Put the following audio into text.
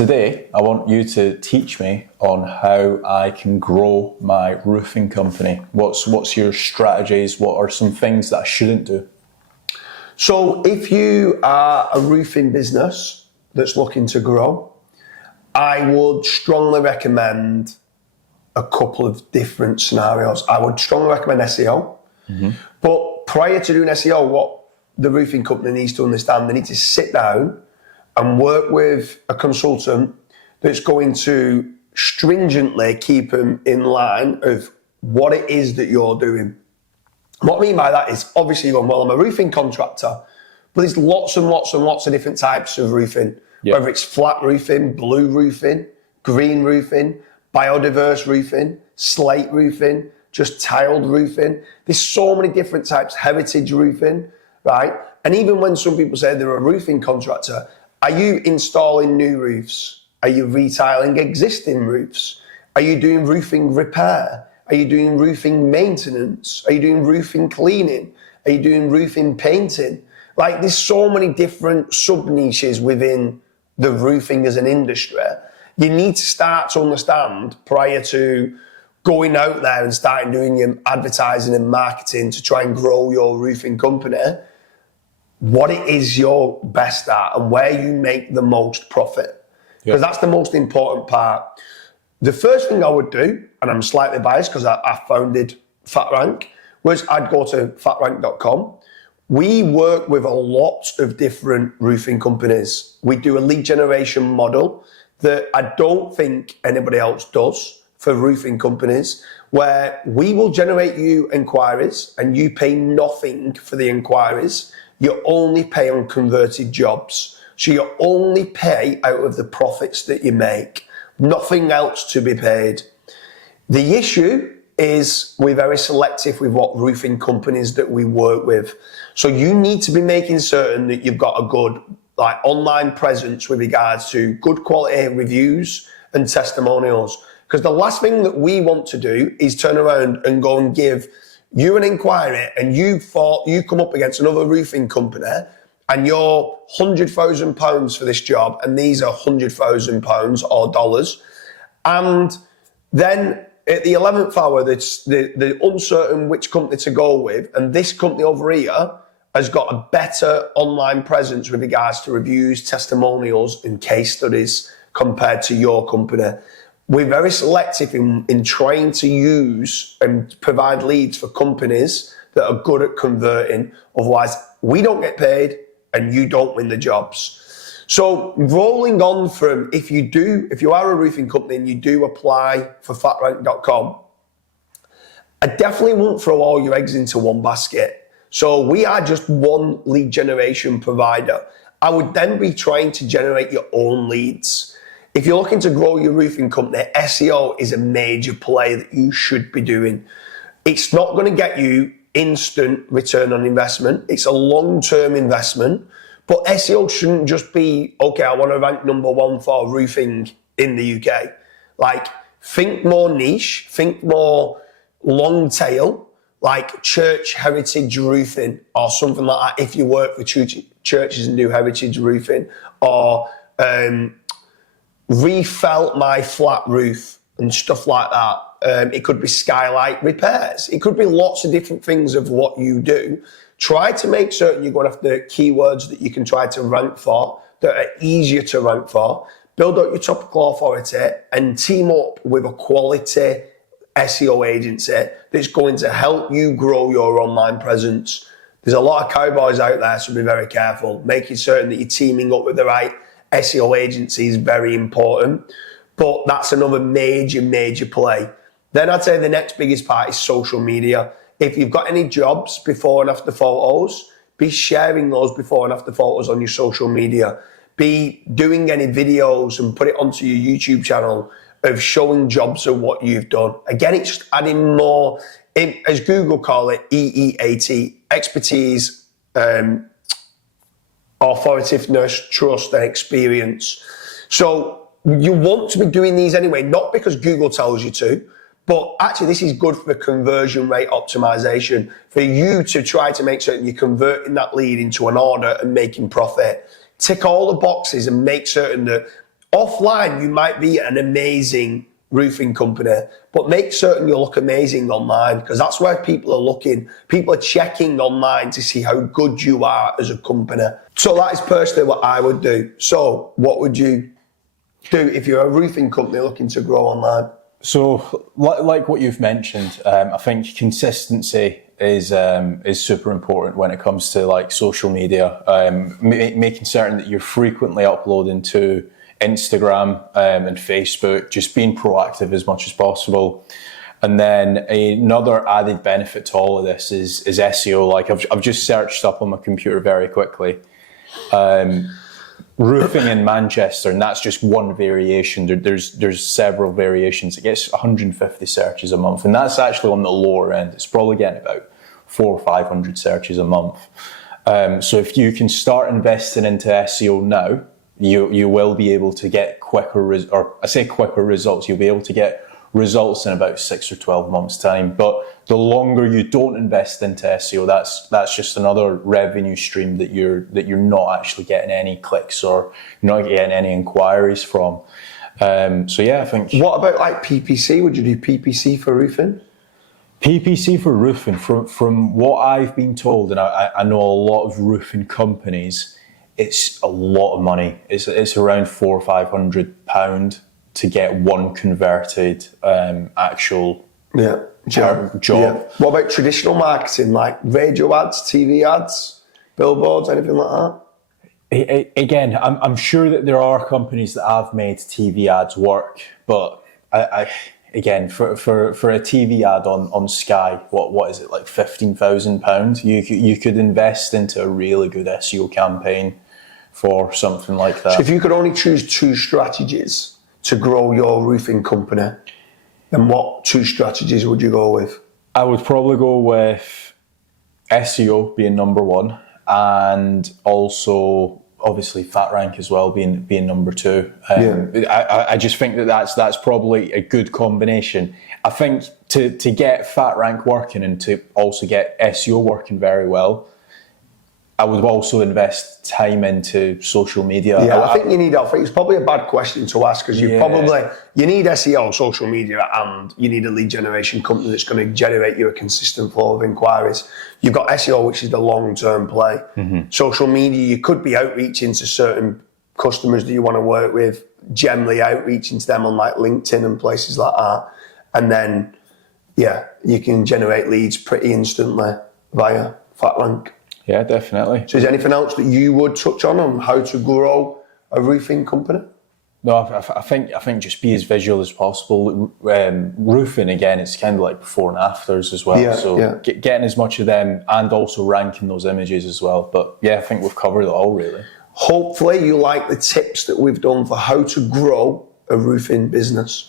Today, I want you to teach me on how I can grow my roofing company. What's your strategies? What are some things that I shouldn't do? So if you are a roofing business that's looking to grow, I would strongly recommend a couple of different scenarios. I would strongly recommend SEO. But prior to doing SEO, what the roofing company needs to understand, they need to sit down and work with a consultant that's going to stringently keep them in line of what it is that you're doing. What I mean by that is, obviously you're going, well, I'm a roofing contractor, but there's lots and lots and lots of different types of roofing, whether it's flat roofing, blue roofing, green roofing, biodiverse roofing, slate roofing, just tiled roofing. There's so many different types, heritage roofing, right? And even when some people say they're a roofing contractor, are you installing new roofs? Are you retiling existing roofs? Are you doing roofing repair? Are you doing roofing maintenance? Are you doing roofing cleaning? Are you doing roofing painting? Like, there's so many different sub-niches within the roofing as an industry. You need to start to understand prior to going out there and starting doing your advertising and marketing to try and grow your roofing company, what it is you're best at and where you make the most profit. Because that's the most important part. The first thing I would do, and I'm slightly biased because I founded FatRank, was I'd go to fatrank.com. We work with a lot of different roofing companies. We do a lead generation model that I don't think anybody else does for roofing companies, where we will generate you inquiries and you pay nothing for the inquiries. You only pay on converted jobs. So you only pay out of the profits that you make. Nothing else to be paid. The issue is we're very selective with what roofing companies that we work with. So you need to be making certain that you've got a good online presence with regards to good quality reviews and testimonials. Because the last thing that we want to do is turn around and go and give you an inquiry and you come up against another roofing company and you're £100,000 for this job and these are £100,000 or dollars. And then at the 11th hour, the uncertain which company to go with, and this company over here has got a better online presence with regards to reviews, testimonials and case studies compared to your company. We're very selective in trying to use and provide leads for companies that are good at converting. Otherwise, we don't get paid and you don't win the jobs. So rolling on from, if you are a roofing company and you do apply for fatrank.com, I definitely won't throw all your eggs into one basket. So we are just one lead generation provider. I would then be trying to generate your own leads. If you're looking to grow your roofing company, SEO is a major play that you should be doing. It's not going to get you instant return on investment. It's a long-term investment. But SEO shouldn't just be, okay, I want to rank #1 for roofing in the UK. Like, think more niche, think more long tail, like church heritage roofing or something like that if you work for churches and do heritage roofing, or refelt my flat roof and stuff like that. It could be skylight repairs. It could be lots of different things of what you do. Try to make certain you're going after keywords that you can try to rank for, that are easier to rank for. Build up your topical authority and team up with a quality SEO agency that's going to help you grow your online presence. There's a lot of cowboys out there, so be very careful. Making certain that you're teaming up with the right SEO agency is very important, but that's another major play. Then I'd say the next biggest part is social media. If you've got any jobs before and after photos, be sharing those before and after photos on your social media. Be doing any videos and put it onto your YouTube channel of showing jobs of what you've done. Again, it's just adding more, as Google call it, EEAT, expertise, authoritativeness, trust and experience. So you want to be doing these anyway, not because Google tells you to, but actually this is good for conversion rate optimization, for you to try to make certain you're converting that lead into an order and making profit. Tick all the boxes and make certain that offline, you might be an amazing roofing company, but make certain you look amazing online, because that's where people are looking. People are checking online to see how good you are as a company. So that is personally what I would do. So what would you do if you're a roofing company looking to grow online? So, like what you've mentioned, I think consistency is super important when it comes to like social media. Making certain that you're frequently uploading to Instagram and Facebook, just being proactive as much as possible. And then another added benefit to all of this is SEO. Like I've just searched up on my computer very quickly. Roofing in Manchester, and that's just one variation. There's several variations. It gets 150 searches a month, and that's actually on the lower end. It's probably getting about 400 or 500 searches a month. So if you can start investing into SEO now, you will be able to get quicker results. You'll be able to get results in about 6 or 12 months' time. But the longer you don't invest into SEO, that's just another revenue stream that you're not actually getting any clicks or you're not getting any inquiries from. So yeah, I think. What about like PPC? Would you do PPC for roofing? PPC for roofing, from what I've been told, and I know a lot of roofing companies, it's a lot of money. It's around £400 or £500 to get one converted actual job. Yeah. What about traditional marketing, like radio ads, TV ads, billboards, anything like that? Again, I'm sure that there are companies that have made TV ads work, but again, for a TV ad on Sky, what is it, like £15,000? You could invest into a really good SEO campaign for something like that. So if you could only choose two strategies to grow your roofing company, then what two strategies would you go with? I would probably go with SEO being number one, and also obviously FatRank as well being number two. I just think that's probably a good combination. I think to get FatRank working and to also get SEO working very well, I would also invest time into social media. Yeah, I think it's probably a bad question to ask, because you need SEO, social media, and you need a lead generation company that's going to generate you a consistent flow of inquiries. You've got SEO, which is the long-term play. Mm-hmm. Social media, you could be outreaching to certain customers that you want to work with, generally outreaching to them on like LinkedIn and places like that. And then, you can generate leads pretty instantly via FatRank. Yeah, definitely. So is there anything else that you would touch on how to grow a roofing company? No, I think just be as visual as possible. Roofing, again, it's kind of like before and afters as well. Getting as much of them and also ranking those images as well. But yeah, I think we've covered it all, really. Hopefully you like the tips that we've done for how to grow a roofing business.